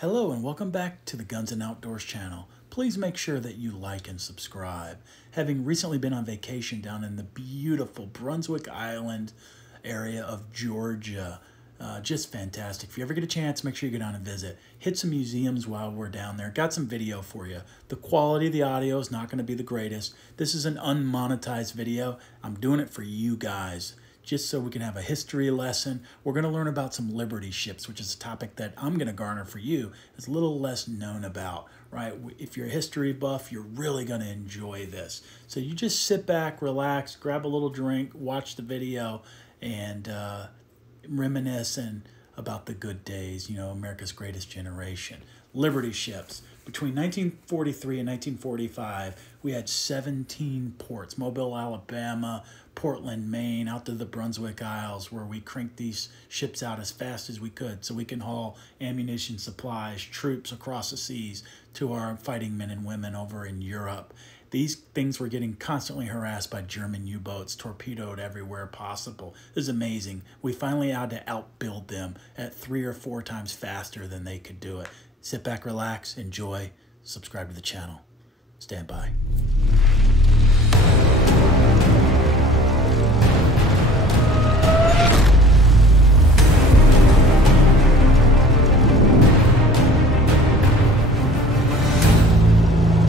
Hello and welcome back to the Guns and Outdoors channel. Please make sure that you like and subscribe. Having recently been on vacation down in the beautiful Brunswick Island area of Georgia, just fantastic. If you ever get a chance, make sure you go down and visit. Hit some museums while we're down there. Got some video for you. The quality of the audio is not going to be the greatest. This is an unmonetized video. I'm doing it for you guys, just so we can have a history lesson. We're going to learn about some Liberty ships, which is a topic that I'm going to garner for you. It's a little less known about, right? If you're a history buff, you're really going to enjoy this. So you just sit back, relax, grab a little drink, watch the video, and reminisce about the good days, you know, America's greatest generation. Liberty ships. Between 1943 and 1945, we had 17 ports. Mobile, Alabama, Portland, Maine, out to the Brunswick Isles, where we cranked these ships out as fast as we could so we can haul ammunition, supplies, troops across the seas to our fighting men and women over in Europe. These things were getting constantly harassed by German U-boats, torpedoed everywhere possible. It was amazing. We finally had to outbuild them at 3 or 4 times faster than they could do it. Sit back, relax, enjoy, subscribe to the channel. Stand by.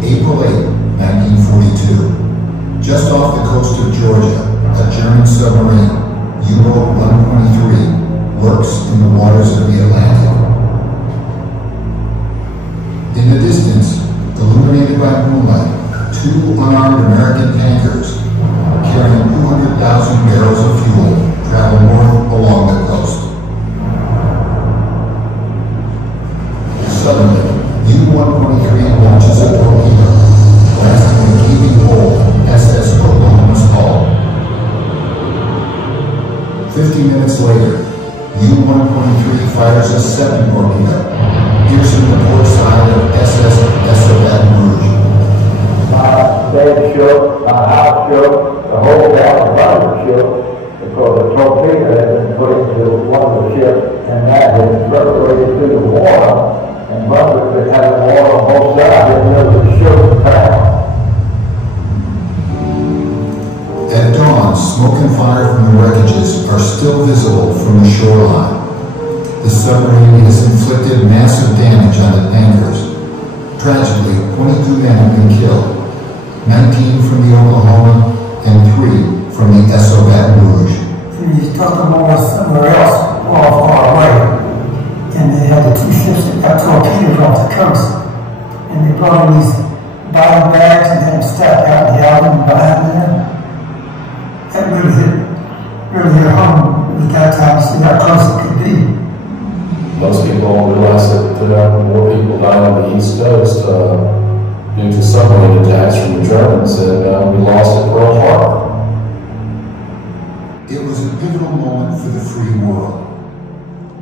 April 8, 1942. Just off the coast of Georgia, a German submarine, U-boat 123, lurks in the waters of the Atlantic. In the distance, illuminated by moonlight, 2 unarmed American tankers carrying 200,000 barrels of fuel travel north along the coast. Suddenly, U-123 launches a torpedo, blasting a gaping hole in SS Oklahoma's hull. 50 minutes later, U-123 fires a second torpedo, piercing the port side of SS Baton Rouge. My bed shook, my house shook, the whole town around shook, because a torpedo had been put into one of the ships, and that had perforated through the water, and Brunswick had the water on both sides, and there was a shook town. At dawn, smoke and fire from the wreckages are still visible from the shoreline. The submarine has inflicted massive damage on the tankers. Tragically, 22 men have been killed, 19 from the Oklahoma and 3 from the SS Baton Rouge. He took them over somewhere else, far away. And they had the 2 ships that got torpedoed off the coast. And they brought in these bottom bags and had them stacked out in the island behind there. That really hit home at that time to see how close it could be. Most people don't realize that more people died on the East Coast due to submarine attacks from the Germans, and we lost at Pearl Harbor. It was a pivotal moment for the free world.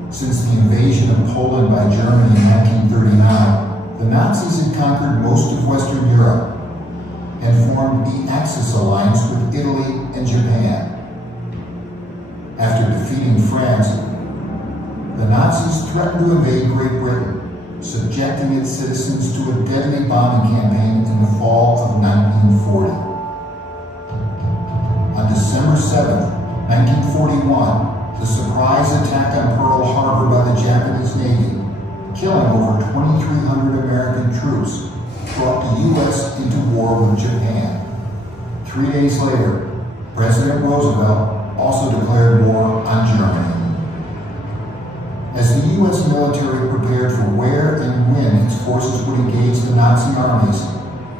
Since the invasion of Poland by Germany in 1939, the Nazis had conquered most of Western Europe and formed the Axis alliance with Italy and Japan. After defeating France, the Nazis threatened to invade Great Britain, subjecting its citizens to a deadly bombing campaign in the fall of 1940. On December 7, 1941, the surprise attack on Pearl Harbor by the Japanese Navy, killing over 2,300 American troops, brought the U.S. into war with Japan. 3 days later, President Roosevelt also declared war on Germany. As the U.S. military prepared for where and when its forces would engage the Nazi armies,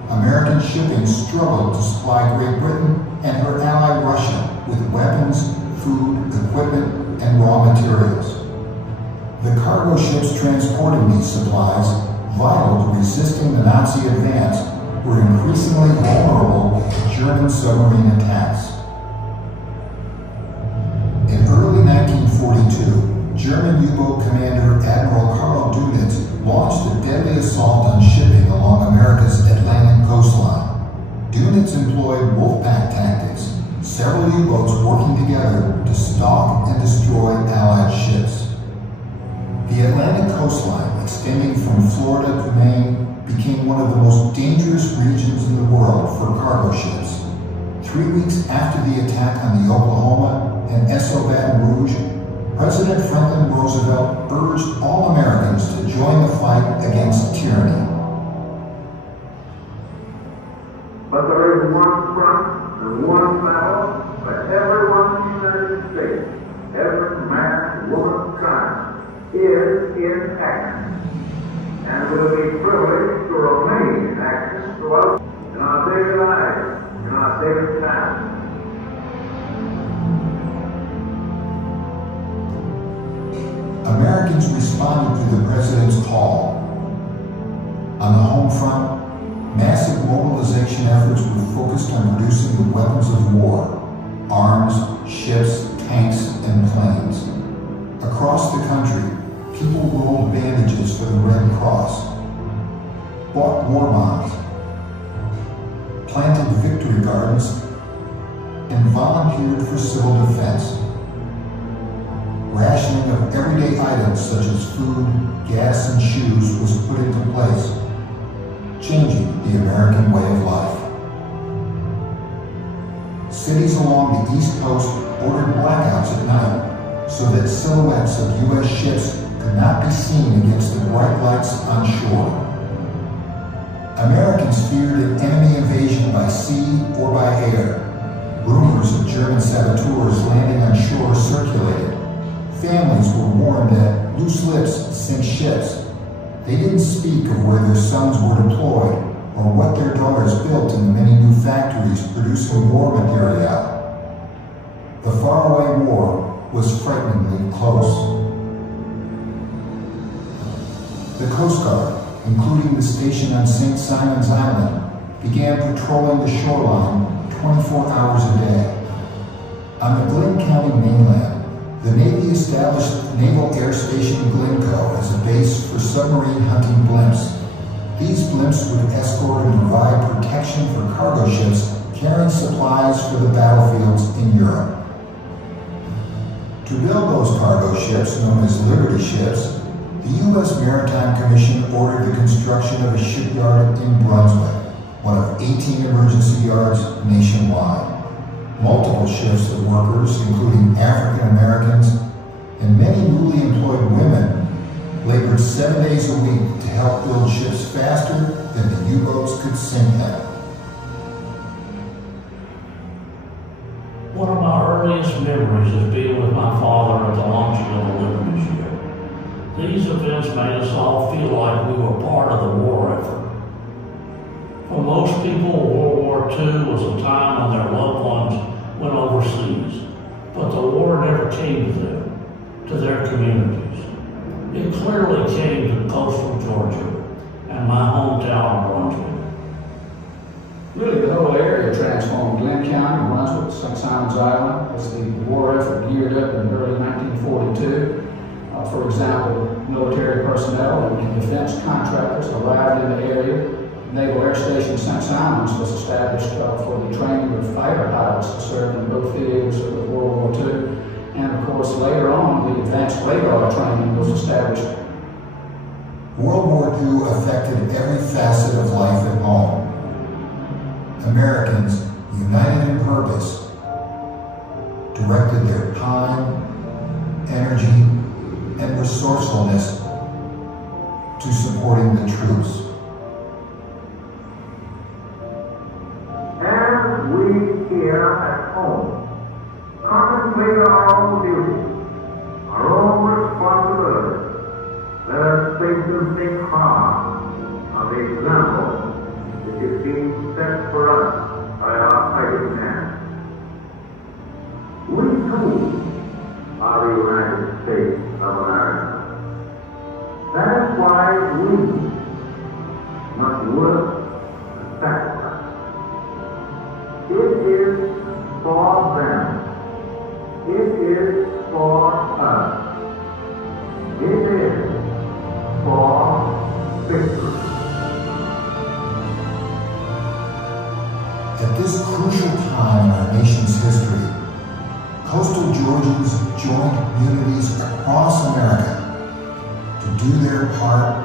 American shipping struggled to supply Great Britain and her ally Russia with weapons, food, equipment, and raw materials. The cargo ships transporting these supplies, vital to resisting the Nazi advance, were increasingly vulnerable to German submarine attacks. In early 1942, German U-boat commander Admiral Karl Dönitz launched a deadly assault on shipping along America's Atlantic coastline. Dönitz employed wolfpack tactics, several U-boats working together to stalk and destroy Allied ships. The Atlantic coastline extending from Florida to Maine, became one of the most dangerous regions in the world for cargo ships. 3 weeks after the attack on the Oklahoma and Esso Baton Rouge, President Franklin Roosevelt urged all Americans to join the fight against tyranny. But there is one front and one battle for everyone in the United States. Every man, woman, child is in action, and will be privileged to remain in action throughout in our daily lives, in our daily time. Americans responded to the President's call. On the home front, massive mobilization efforts were focused on producing the weapons of war: arms, ships, tanks, and planes. Across the country, people rolled bandages for the Red Cross, bought war bonds, planted victory gardens, and volunteered for civil defense. Rationing of everyday items such as food, gas, and shoes was put into place, changing the American way of life. Cities along the East Coast ordered blackouts at night so that silhouettes of U.S. ships could not be seen against the bright lights on shore. Americans feared an enemy invasion by sea or by air. Rumors of German saboteurs landing on shore circulated. Families were warned that loose lips sink ships. They didn't speak of where their sons were deployed or what their daughters built in the many new factories producing war material. The faraway war was frighteningly close. The Coast Guard, including the station on St. Simon's Island, began patrolling the shoreline 24 hours a day. On the Glynn County mainland, the Navy established Naval Air Station Glencoe as a base for submarine hunting blimps. These blimps would escort and provide protection for cargo ships carrying supplies for the battlefields in Europe. To build those cargo ships, known as Liberty ships, the U.S. Maritime Commission ordered the construction of a shipyard in Brunswick, one of 18 emergency yards nationwide. Multiple shifts of workers, including African Americans and many newly employed women, labored 7 days a week to help build ships faster than the U-boats could sink them. One of my earliest memories is being with my father at the launching of the Liberty ship. These events made us all feel like we were part of the war effort. For most people, World War II was a time when their loved ones went overseas, but the war never came to them, to their communities. It clearly came to coastal Georgia and my hometown of Brunswick. Really, the whole area transformed. Glynn County, Brunswick, St. Simon's Island, as the war effort geared up in early 1942. For example, military personnel and defense contractors arrived in the area. Naval Air Station St. Simon's was established for the training of fighter pilots to serve in both fields of World War II. And of course, later on, the advanced radar training was established. World War II affected every facet of life at home. Americans, united in purpose, directed their time, energy, and resourcefulness to supporting the troops. As we here at home contemplate our own duties, our own responsibilities, let us think and think hard of the example which is being set for us by our fighting men. We too are the United States of America. That is why we must work and sacrifice. It is for them. It is for us. It is for victory. At this crucial time in our nation's history, coastal Georgians joined communities across America to to do their part